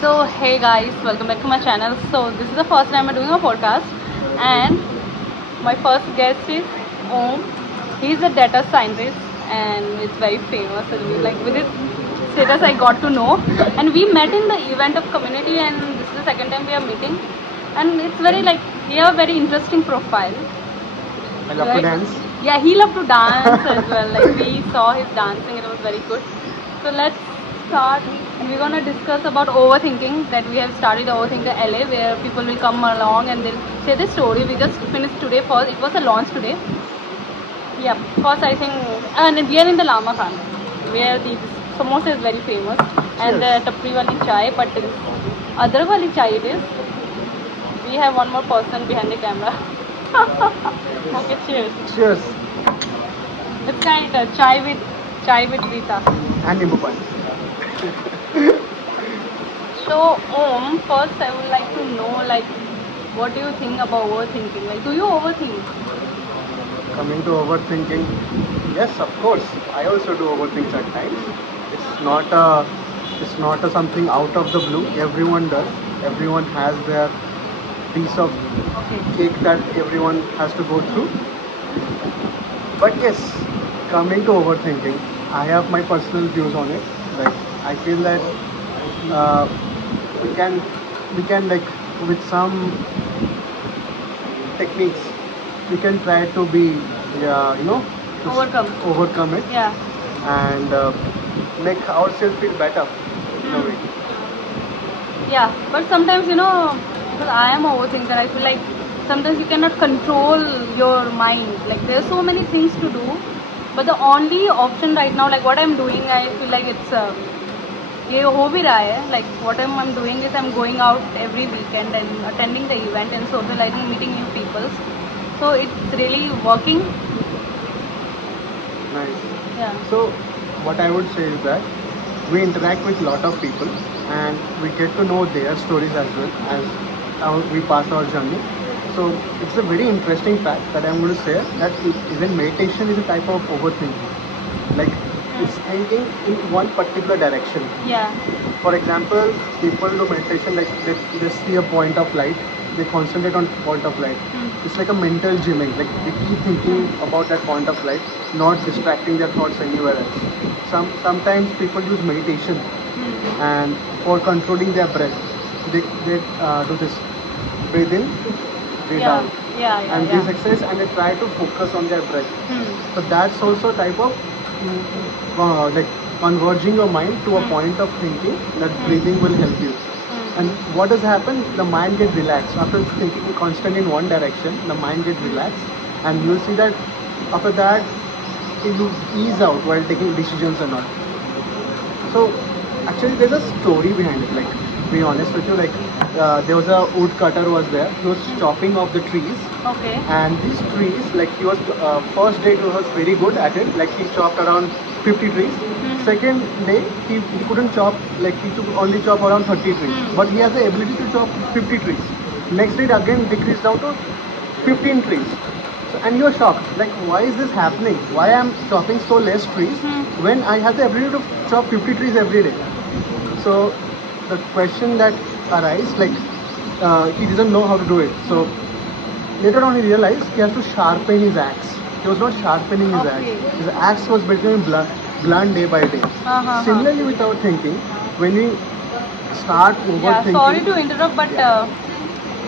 So hey guys, welcome back to my channel. So this is the first time I'm doing a podcast, and my first guest is Om. He's a data scientist and it's very famous. And like with his status, I got to know, and we met in the event of community, and this is the second time we are meeting. And it's very like he have a very interesting profile. I love to dance. Yeah, he loved to dance as well. Like we saw his dancing, it was very good. So let's start, and we're gonna discuss about overthinking. That we have started Overthinker LA, where people will come along and they'll say the story. We just finished today. First, it was a launch today. Yeah, first I think, and we are in the Lama Khan, where the samosa is very famous, and the tapri wali chai, but other wali chai it is. We have one more person behind the camera. Okay, cheers. Cheers. It's kind of chai with Rita. And Nimbu Pani. So first I would like to know like what do you think about overthinking? Like do you overthink? Coming to overthinking, yes, of course. I also do overthink at times. It's not a something out of the blue. Everyone does. Everyone has their piece of cake that everyone has to go through. But yes, coming to overthinking, I have my personal views on it. Like I feel that uh, we can like with some techniques we can try to be to overcome it Yeah. and make ourselves feel better in a way. Yeah. But sometimes because I am a overthinker, I feel like sometimes you cannot control your mind. Like there's so many things to do, but the only option right now, like what I'm doing, I feel like it's ये हो भी रहा है. Like what I'm doing is I'm going out every weekend and attending the event and socializing, meeting new people. So it's really working. Nice. Yeah. So what I would say is that we interact with lot of people and we get to know their stories as well as we pass our journey. So it's a very interesting fact that I'm going to say that even meditation is a type of overthinking. Like it's thinking in one particular direction. Yeah. For example, people do meditation like they see a point of light, they concentrate on point of light. It's like a mental gymming. Like they keep thinking about that point of light, not distracting their thoughts anywhere else. Sometimes people use meditation and for controlling their breath, they do this breathe in, breathe Yeah. out, Yeah. and Yeah. this exercise, and they try to focus on their breath. So that's also a type of like converging your mind to a point of thinking that breathing will help you. And what does happen? The mind get relaxed after thinking constant in one direction. The mind get relaxed, and you'll see that after that you ease out while taking decisions and all. So actually, there's a story behind it. Like, to be honest with you, like there was a woodcutter was there. He was chopping off the trees, Okay. and these trees, like he was first day he was very good at it. Like he chopped around 50 trees. Second day he couldn't chop. Like he could only chop around 30 trees, but he has the ability to chop 50 trees. Next day it again decreased down to 15 trees. So, and you are shocked, like why is this happening? Why I'm chopping so less trees when I have the ability to chop 50 trees every day? So the question that arises, like he doesn't know how to do it. So later on he realized he has to sharpen his axe. He was not sharpening his Okay. axe. His axe was becoming blunt day by day. Similarly, without thinking, when we start Yeah. overthinking. Sorry to interrupt, but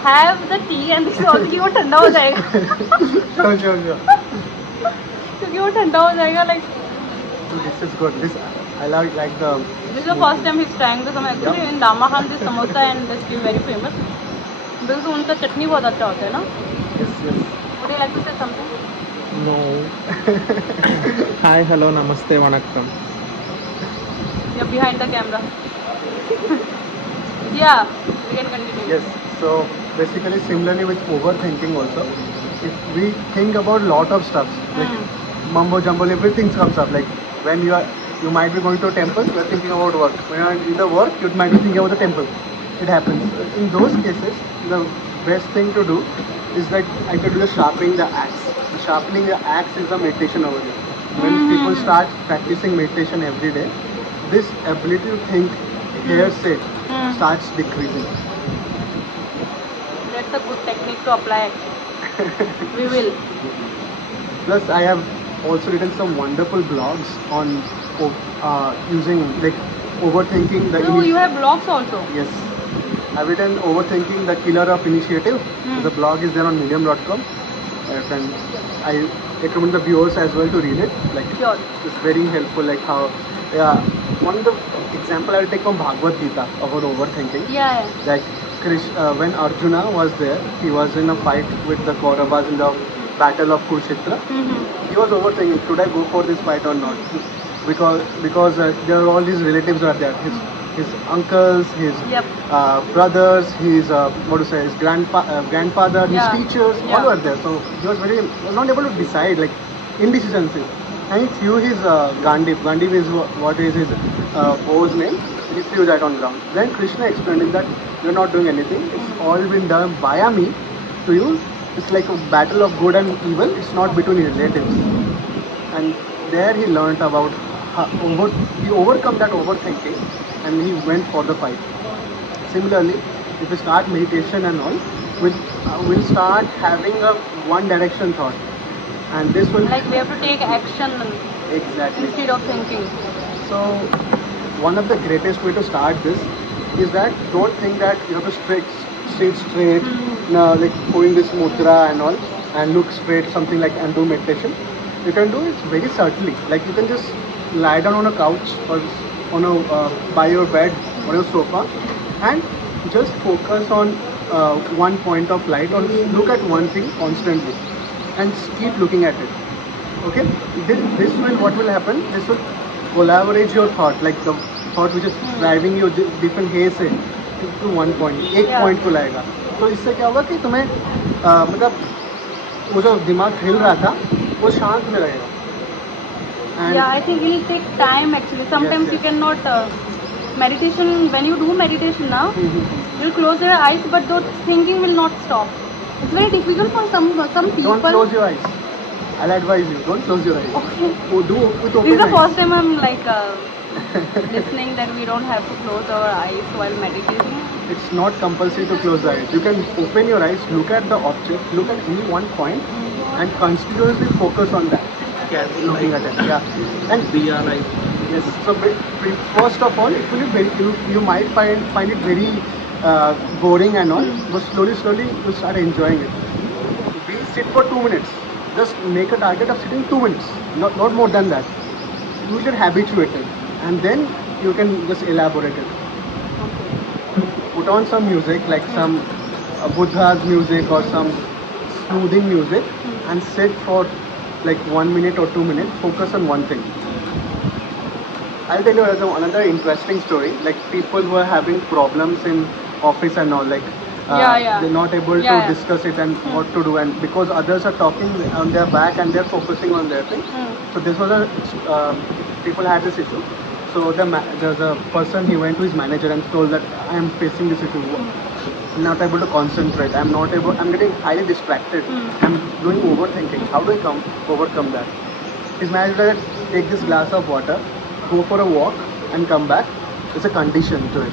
have the tea and this also कि वो ठंडा हो जाएगा. Sure. क्योंकि वो ठंडा हो जाएगा. Like So this is good. This I like the. this is the first time he's trying this. Actually in Damahan this samosa and this tea very famous. Because उनका चटनी बहुत अच्छा होता है ना. Yes. Would you like to say something? No. Hi, hello, namaste, vanakkam. You're behind the camera. Yeah, we can continue. Yes. So basically, similarly with overthinking also, if we think about lot of stuff, like mumbo jumbo, everything comes up. Like when you might be going to a temple, you are thinking about work. When you are in the work, you might be thinking about the temple. It happens. In those cases, the best thing to do is like I could do the sharpening the axe. The sharpening the axe is the meditation over here. When people start practicing meditation every day, this ability to think, hear, say, starts decreasing. That's a good technique to apply. We will. Plus, I have also written some wonderful blogs on using like overthinking the. So you have blogs also. Yes, I've written overthinking the killer of initiative. The blog is there on medium.com, and I recommend the viewers as well to read it. Like Sure. it's very helpful. Like how, yeah, one of the example I'll take from Bhagavad Gita about overthinking. Yeah. Like when Arjuna was there, he was in a fight with the Kauravas in the battle of Kurukshetra. He was overthinking, should I go for this fight or not? Because there are all his relatives are there. His uncles, his Yep. brothers, his his grandfather, his Yeah. teachers, Yeah. all were there. So he was not able to decide, like indecision. And he threw his Gandiv. Gandiv is what is his bow's name. He threw that on ground. Then Krishna explained him that you're not doing anything. It's all been done via me to you. It's like a battle of good and evil. It's not between relatives. And there he learnt about he overcome that overthinking, and he went for the fight. Similarly, if we start meditation and all, we'll start having a one direction thought, and this will Like we have to take action exactly. instead of thinking. So one of the greatest way to start this is that don't think that you have to sit straight, like doing this mudra and all, and look straight, something like, and do meditation. You can do it very subtly. Like you can just lie down on a couch or on a by your bed or your sofa, and just focus on one point of light, or look at one thing constantly, and keep looking at it. Okay, this will, what will happen, this will collaborate your thought, like the thought which is driving you different hay से to one point, एक Yeah. point को लाएगा. तो इससे क्या होगा कि तुम्हें मतलब वो जो दिमाग हिल रहा था वो शांत में रहेगा. And Yeah, I think it'll take time actually. Sometimes Yes, you yes. cannot meditation. When you do meditation now, you'll close your eyes, but the thinking will not stop. It's very difficult for some people. don't close your eyes. I'll advise you, don't close your eyes. Okay. Do with This open is the eyes. first time I'm like listening that we don't have to close our eyes while meditating. It's not compulsory to close the eyes. You can open your eyes, look at the object, look at any one point, and continuously focus on that. Looking at it, yeah. And yes. So first of all, it will be very, you might find it very boring and all, but slowly you start enjoying it. We sit for 2 minutes. Just make a target of sitting 2 minutes, not more than that. You will get habituated, and then you can just elaborate it. Put on some music, like some Buddha's music or some soothing music, and sit for like 1 minute or 2 minutes, focus on one thing. I'll tell you another interesting story, like people who are having problems in office and all, like Yeah. they're not able to Yeah. discuss it and what to do, and because others are talking on their back and they're focusing on their thing. So this was people had this issue. So there's a person, he went to his manager and told that I am facing this issue. I'm not able to concentrate. I'm getting highly distracted. I'm doing overthinking. How do I overcome that? His manager said, take this glass of water, go for a walk and come back. It's a condition to it.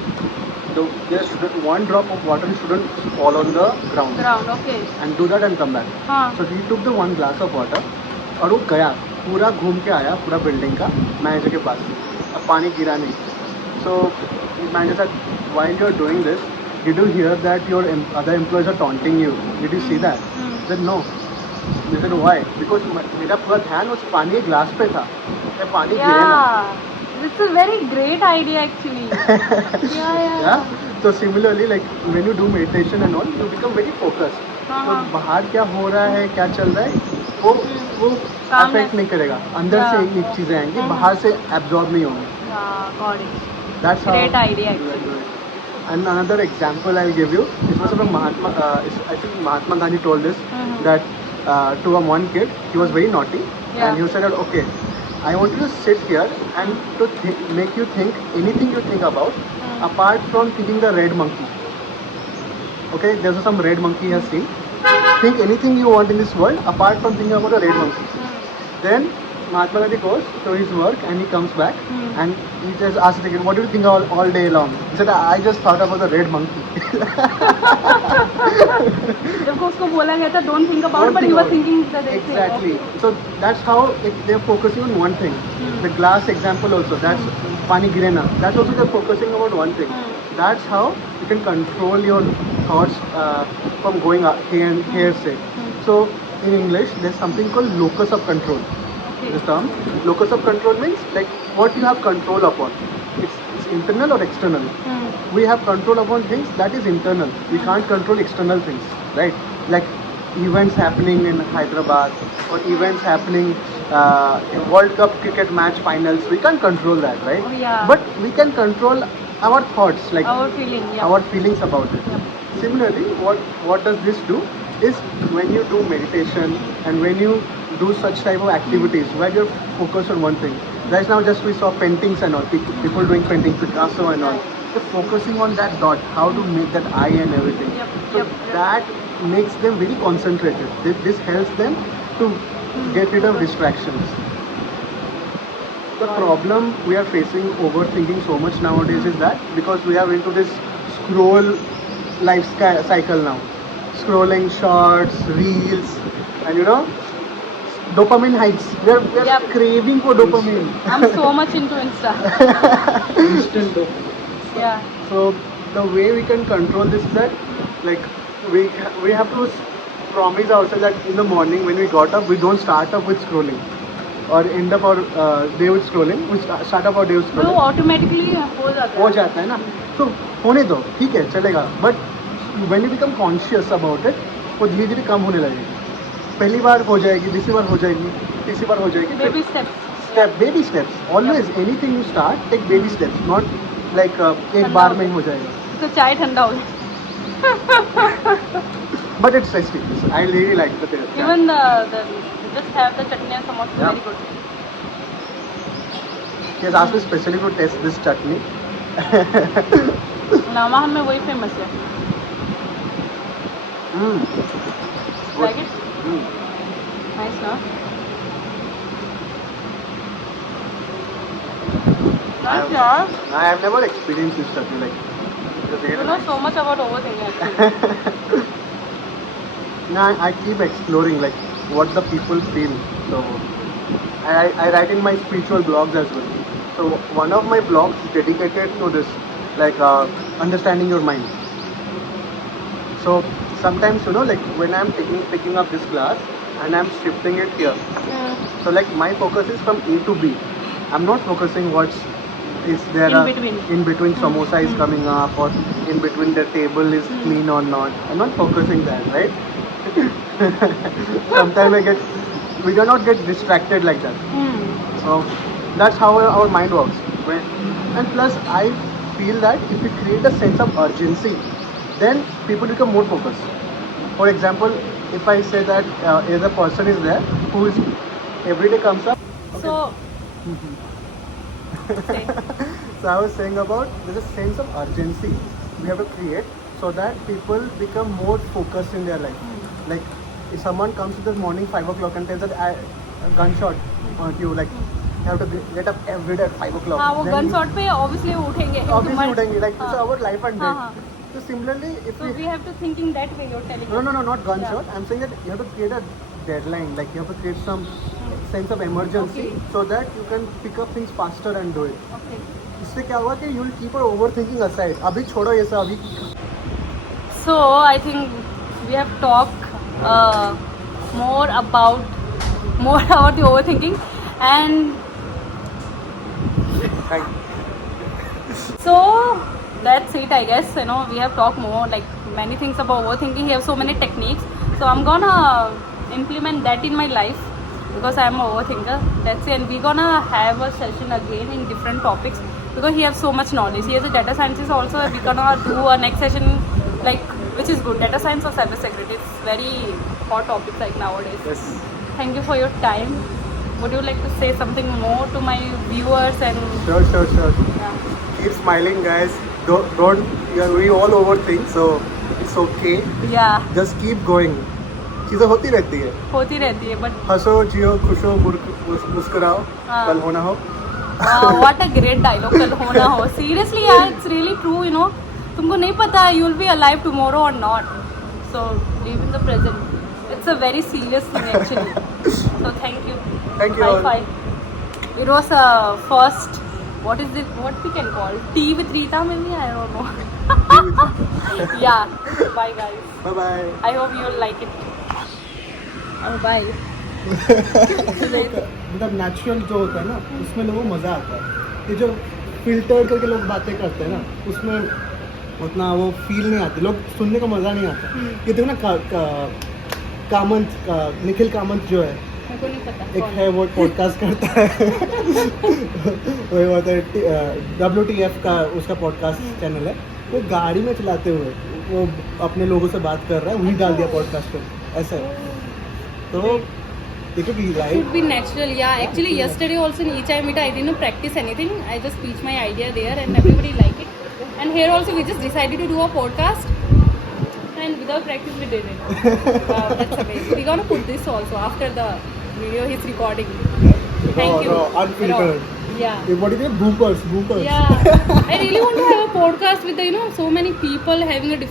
There shouldn't, one drop of water shouldn't fall on the ground. Okay. And do that and come back. हाँ. So he took the one glass of water और वो गया, पूरा घूम के आया पूरा building का मैनेजर के पास. अब पानी गिरा नहीं. So his manager said, while you are doing this, did you hear that your other employees are taunting you? Did you see that? He said no. He said why? Because मेरा पूरा ध्यान उस पानी के ग्लास पे था. मैं पानी गिरे ना. Yeah. It's a very great idea actually. Yeah. Yeah. So similarly, like when you do meditation and all, you become very focused. तो बाहर क्या हो रहा है, क्या चल रहा है, वो अफेक्ट नहीं करेगा. अंदर से ये चीजें आएंगी, बाहर से एब्जॉर्ब नहीं होंगी. Yeah, got it. That's Great how idea you actually. do it. And another example I'll give you. This was from Mahatma. I think Mahatma Gandhi told this that to one kid, he was very naughty, and he said that okay, I want you to sit here and to make you think anything you think about, apart from thinking the red monkey. Okay, there's some red monkey he has seen. Think anything you want in this world apart from thinking about the red monkey. Then Mahatma Gandhi goes to his work and he comes back Hmm. and he just asks again, what do you think all day long? He said, I just thought about the red monkey. जब उसको बोला गया था don't think about Don't but think he was about it. thinking the next thing. Exactly. Okay. So that's how they're focusing on one thing. Hmm. The glass example also, that's pani girena. That's also they're focusing about one thing. Hmm. That's how you can control your thoughts from going here say. Hmm. So in English, there's something called locus of control. Okay. This term, locus of control means like what you have control upon. It's internal or external. Hmm. We have control upon things that is internal. We can't control external things, right? Like events happening in Hyderabad or events happening in World Cup cricket match finals. We can't control that, right? Oh, yeah. But we can control our thoughts, like Our feeling. Yeah. our feelings about it. Yep. Similarly, what does this do is when you do meditation and when you do such type of activities where you're focused on one thing. Right now, just we saw paintings and all, people doing painting, Picasso and all. They're focusing on that dot, how to make that eye and everything. Yep, So yep. that makes them very concentrated. This helps them to get rid of distractions. The problem we are facing overthinking so much nowadays is that because we are into this scroll cycle now, scrolling shorts, reels, and dopamine hikes. We are Yep. craving for dopamine. I'm so much into Insta. Instant dopamine. Yeah. So the way we can control this is that like we have to promise ourselves that in the morning when we got up we don't start up with scrolling or end up our day with scrolling. We start up our day with वो scrolling. Automatically हो जाता हो है. जाता है ना, तो होने दो, ठीक है चलेगा, but when you become conscious about it वो धीरे धीरे कम होने लगेगी. पहली बार हो जाएगी, दूसरी बार हो जाएगी, तीसरी बार हो जाएगी. Baby steps. baby steps. Always anything you start, take baby steps, not like एक बार में ही हो जाएगा. तो चाय ठंडा हो गया. But it's tasty. I really like the taste. Even the just have the chutney and samosa Yeah. very good. He has asked me specially to test this chutney. नामाहन में वही फेमस है. Mm. Like it? Mm. Nice, no? Nice, yeah. I have never experienced this chutney like. It's really You know nice. so much about overthinking actually. No, I keep exploring like what the people feel. So I write in my spiritual blogs as well. So one of my blogs is dedicated to this, like understanding your mind. So sometimes like when I'm picking up this glass and I'm shifting it here. So like my focus is from A to B. I'm not focusing what's is there In between. in between samosa is coming up or in between the table is clean or not. I'm not focusing that, right? Sometimes we do not get distracted like that. So that's how our mind works. And plus I feel that if we create a sense of urgency, then people become more focused. For example, if I say that if a person is there who is every day comes up. So, say. So I was saying about there's a sense of urgency we have to create so that people become more focused in their life. Like if someone comes in the morning 5 o'clock and tells that a gunshot on you, like you have to get up every day at 5 o'clock. हाँ वो Then gun you- shot पे obviously उठेंगे. Obviously उठेंगे, like it's हाँ. about life and हाँ, death. हाँ. So similarly, if So we have to think in that way. You're telling. no, not gunshot. Yeah. I'm saying that you have to create a deadline. Like you have to create some sense of emergency Okay. so that you can pick up things faster and do it. Okay. इससे क्या हुआ कि you will keep your overthinking aside. अभी छोड़ो ये सब अभी. So I think we have talked more about the overthinking, and so that's it. I guess we have talked more like many things about overthinking. We have so many techniques. So I'm gonna implement that in my life because I'm an overthinker. That's it. And we're gonna have a session again in different topics because he has so much knowledge. He is a data scientist also. We're gonna do a next session like which is good. Data science or cyber security. It's very hot topics like nowadays. Yes. Thank you for your time. Would you like to say something more to my viewers and Sure. yeah. Keep smiling, guys. Don't. We all overthink, so it's okay. Yeah. Just keep going. चीजें होती रहती है. but हंसो, जियो, खुश हो, मुस्कुराओ, हाँ. कल होना हो. what a great dialogue, कल होना हो. Seriously यार, it's really true, you know. तुमको नहीं पता है you'll be alive tomorrow or not. So live in the present. It's a very serious thing actually. So thank you. Thank you High all. five. It was first. What is it? What we can call tea with Rita? Maybe I don't know. Yeah. Bye guys. Bye bye. I hope you'll like it. Bye. मतलब natural जो होता है ना उसमें लोगों को मज़ा आता है. ये जो फिल्टर करके लोग बातें करते हैं ना उसमें उतना वो फील नहीं आती. लोग सुनने को मज़ा नहीं आता. ये देखो ना कामंत निखिल कामंत जो है मेरे को नहीं पता. एक कौन? है वो पॉडकास्ट करता है. वही होता है WTF का उसका पॉडकास्ट चैनल है. वो गाड़ी में चलाते हुए वो अपने लोगों से बात कर रहा है. वही डाल दिया पॉडकास्ट पे. ऐसा है. तो देखो भी Should right. be natural, yeah. Actually, yesterday also in each I meet, I didn't practice anything. I just pitched my idea there, and everybody liked it. And here also, we just decided to do a podcast, and without practice, we did it. Wow, that's amazing. We're gonna put this also after the video he's recording. Thank you. Unfiltered. Yeah. What is it? Bloopers. Yeah. I really want to have a podcast with so many people having a different